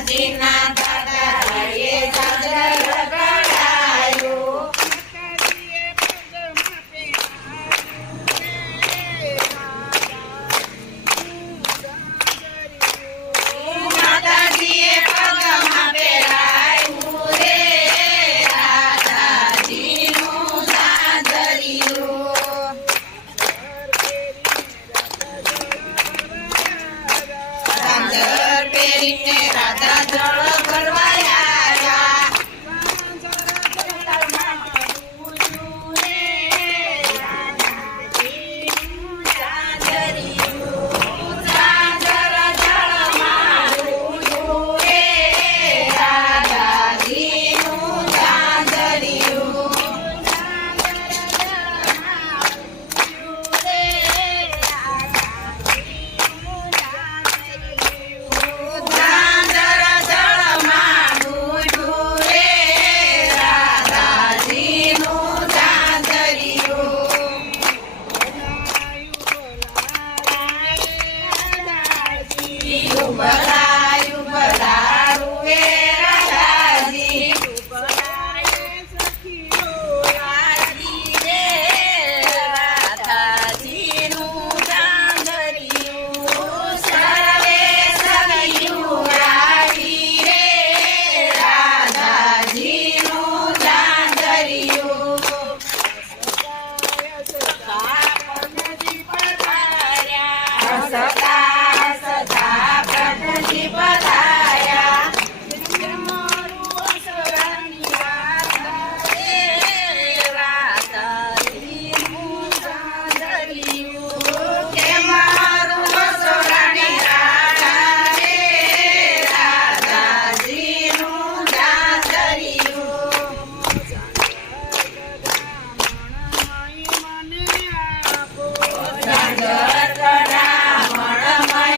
રાધાજીના દાદા એ ઝાંઝર ઘડાયું. માતાજીએ પગમાં પહેરાયું રે રાધાજીનું ઝાંઝરિયું. ઝાંઝર પહેરીને રાધા જળ ભરવા આવ્યા. ઝાંઝર જળમાં ડૂબ્યું રે રાધાજીનું ઝાંઝરિયું. ઝાંઝર જળમાં ડૂબ્યું રે રાધાજીનું ઝાંઝરિયું. જીવ